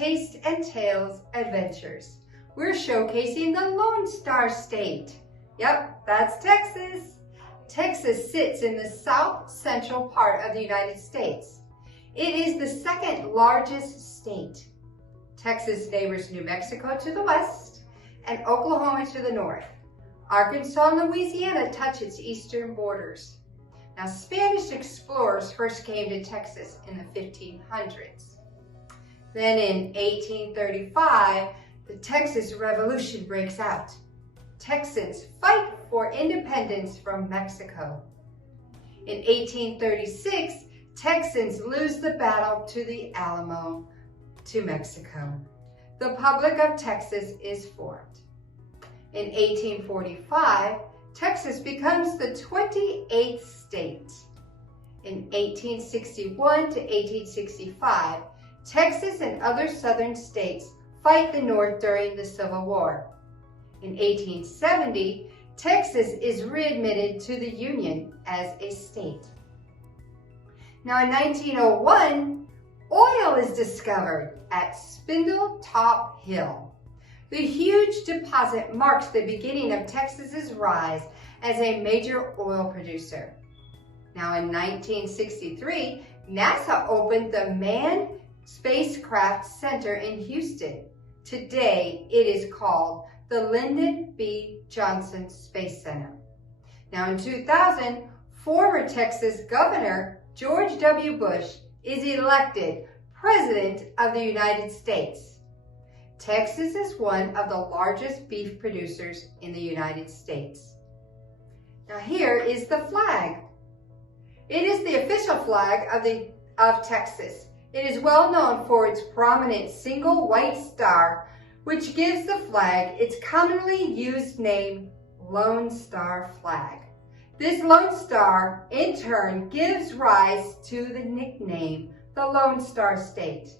Taste and Tales Adventures. We're showcasing the Lone Star State. Yep, that's Texas. Texas sits in the south central part of the United States. It is the second largest state. Texas neighbors New Mexico to the west and Oklahoma to the north. Arkansas and Louisiana touch its eastern borders. Now, Spanish explorers first came to Texas in the 1500s. Then in 1835, the Texas Revolution breaks out. Texans fight for independence from Mexico. In 1836, Texans lose the battle to the Alamo to Mexico. The Republic of Texas is formed. In 1845, Texas becomes the 28th state. In 1861 to 1865, Texas and other southern states fight the North during the Civil War. In 1870, Texas is readmitted to the Union as a state. Now in 1901, oil is discovered at Spindletop Hill. The huge deposit marks the beginning of Texas's rise as a major oil producer. Now in 1963, NASA opened the Manned Spacecraft Center in Houston. Today, it is called the Lyndon B. Johnson Space Center. Now in 2000, former Texas Governor George W. Bush is elected President of the United States. Texas is one of the largest beef producers in the United States. Now here is the flag. It is the official flag of Texas. It is well known for its prominent single white star, which gives the flag its commonly used name, Lone Star flag. This Lone Star, in turn, gives rise to the nickname, the Lone Star State.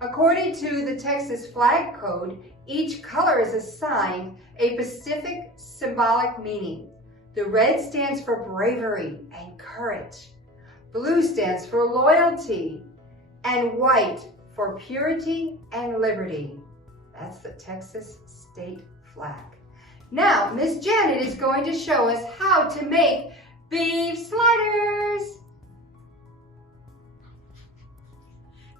According to the Texas Flag Code, each color is assigned a specific symbolic meaning. The red stands for bravery and courage. Blue stands for loyalty, and white for purity and liberty. That's the Texas state flag. Now, Miss Janet is going to show us how to make beef sliders.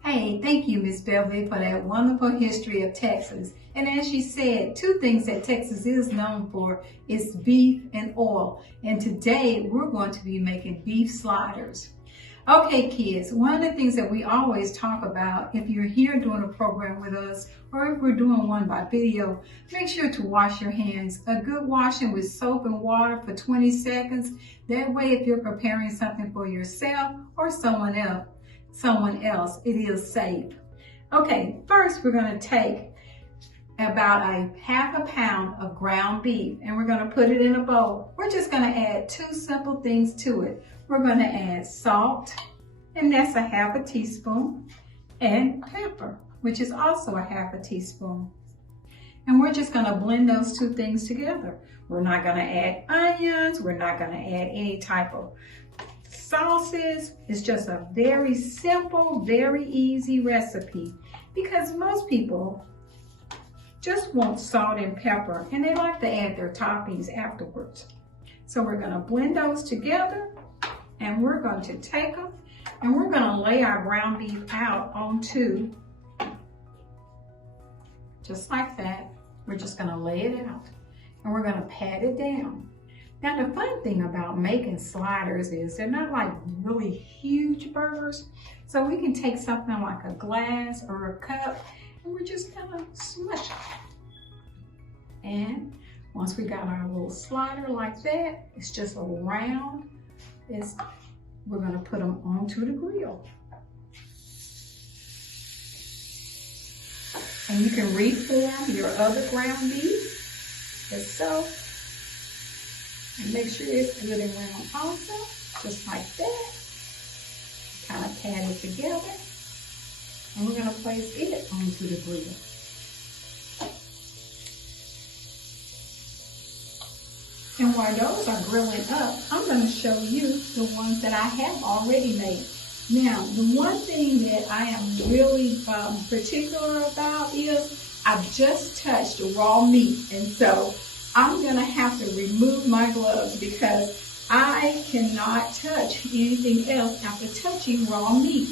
Hey, thank you, Miss Beverly, for that wonderful history of Texas. And as she said, two things that Texas is known for is beef and oil. And today we're going to be making beef sliders. Okay, kids, one of the things that we always talk about, if you're here doing a program with us, or if we're doing one by video, make sure to wash your hands. A good washing with soap and water for 20 seconds. That way, if you're preparing something for yourself or someone else, it is safe. Okay, first we're going to take about a half a pound of ground beef and we're going to put it in a bowl. We're just going to add two simple things to it. We're going to add salt, and that's a half a teaspoon, and pepper, which is also a half a teaspoon. And we're just going to blend those two things together. We're not going to add onions. We're not going to add any type of sauces. It's just a very simple, very easy recipe because most people just want salt and pepper and they like to add their toppings afterwards. So we're going to blend those together and we're going to take them and we're going to lay our ground beef out onto, just like that. We're just going to lay it out and we're going to pat it down. Now the fun thing about making sliders is they're not like really huge burgers. So we can take something like a glass or a cup and we're just gonna smush it. And once we got our little slider like that, it's just a round, we're gonna put them onto the grill. And you can reform your other ground beef as so. And make sure it's good and round also, just like that. Kind of pat it together. And we're going to place it onto the grill. And while those are grilling up, I'm going to show you the ones that I have already made. Now, the one thing that I am really particular about is I've just touched raw meat. And so I'm going to have to remove my gloves because I cannot touch anything else after touching raw meat.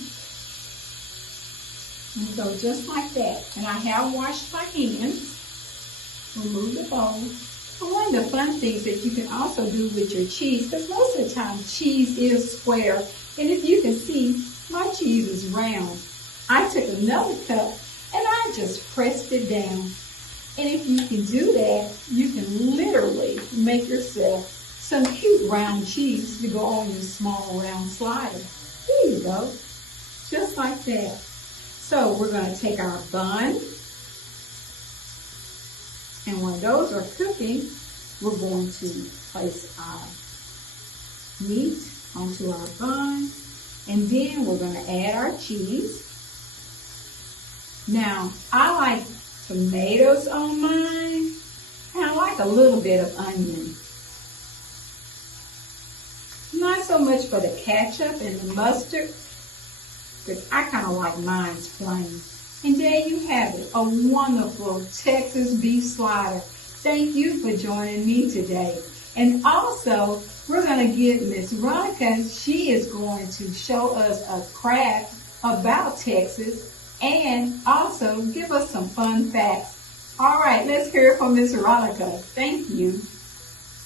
And so just like that. And I have washed my hands. Remove the bowl. And one of the fun things that you can also do with your cheese, because most of the time cheese is square. And if you can see, my cheese is round. I took another cup and I just pressed it down. And if you can do that, you can literally make yourself some cute round cheese to go on your small round slider. There you go. Just like that. So we're going to take our bun. And when those are cooking, we're going to place our meat onto our bun. And then we're going to add our cheese. Now, I like tomatoes on mine. And I like a little bit of onion. Not so much for the ketchup and the mustard, because I kind of like mine's plain. And there you have it, a wonderful Texas beef slider. Thank you for joining me today. And also, we're going to get Miss Ronica. She is going to show us a craft about Texas and also give us some fun facts. All right, let's hear from Miss Ronica. Thank you.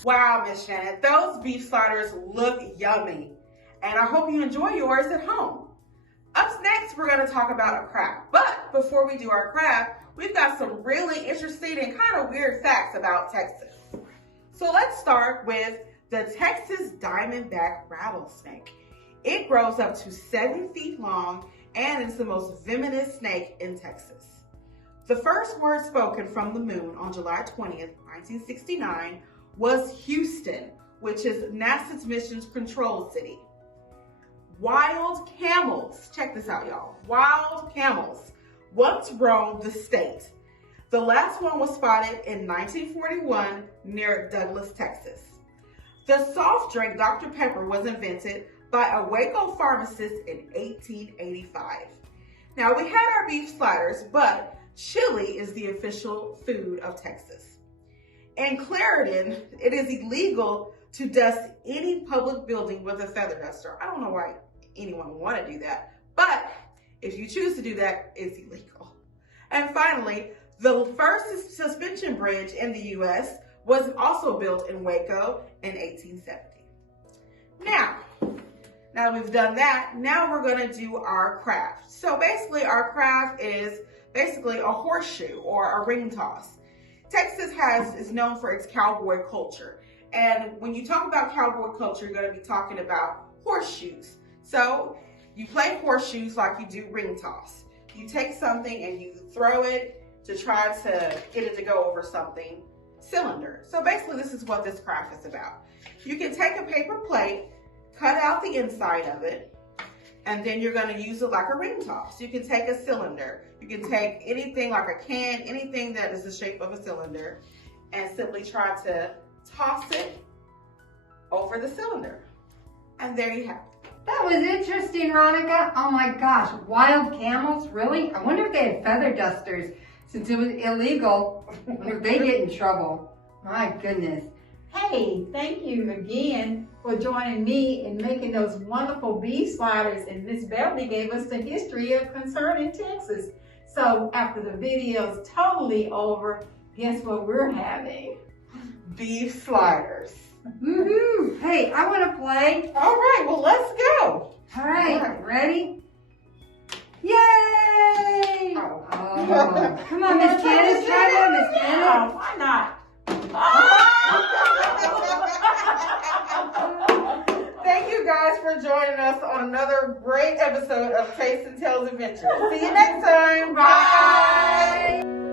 Wow, Miss Shannon, those beef sliders look yummy. And I hope you enjoy yours at home. Up next, we're going to talk about a craft. But before we do our craft, we've got some really interesting and kind of weird facts about Texas. So let's start with the Texas diamondback rattlesnake. It grows up to 7 feet long and is the most venomous snake in Texas. The first word spoken from the moon on July 20th, 1969 was Houston, which is NASA's Mission Control City. Wild camels, check this out, y'all. Wild camels once roamed the state. The last one was spotted in 1941 near Douglas, Texas. The soft drink Dr. Pepper was invented by a Waco pharmacist in 1885. Now, we had our beef sliders, but chili is the official food of Texas. In Clarendon, it is illegal to dust any public building with a feather duster. I don't know why anyone would want to do that, but if you choose to do that, it's illegal. And finally, the first suspension bridge in the U.S. was also built in Waco in 1870. Now that we've done that, now we're going to do our craft. So basically, our craft is basically a horseshoe or a ring toss. Texas is known for its cowboy culture. And when you talk about cowboy culture, you're going to be talking about horseshoes. So you play horseshoes like you do ring toss. You take something and you throw it to try to get it to go over something cylinder. So basically this is what this craft is about. You can take a paper plate, cut out the inside of it, and then you're going to use it like a ring toss. You can take a cylinder. You can take anything like a can, anything that is the shape of a cylinder, and simply try to toss it over the cylinder. And there you have it. That was interesting, Ronica. Oh my gosh, wild camels, really? I wonder if they had feather dusters. Since it was illegal, I wonder if they get in trouble. My goodness. Hey, thank you again for joining me in making those wonderful beef sliders. And Miss Beverly gave us the history of concerning Texas. So after the video's totally over, guess what we're having? Beef sliders. Woohoo! Hey, I want to play. All right, well, let's go. All right, ready? Yay! Oh. Oh. Come on, Miss Candace, try that, Miss Candace. Why not? Thank you guys for joining us on another great episode of Taste and Tales Adventures. See you next time. Bye.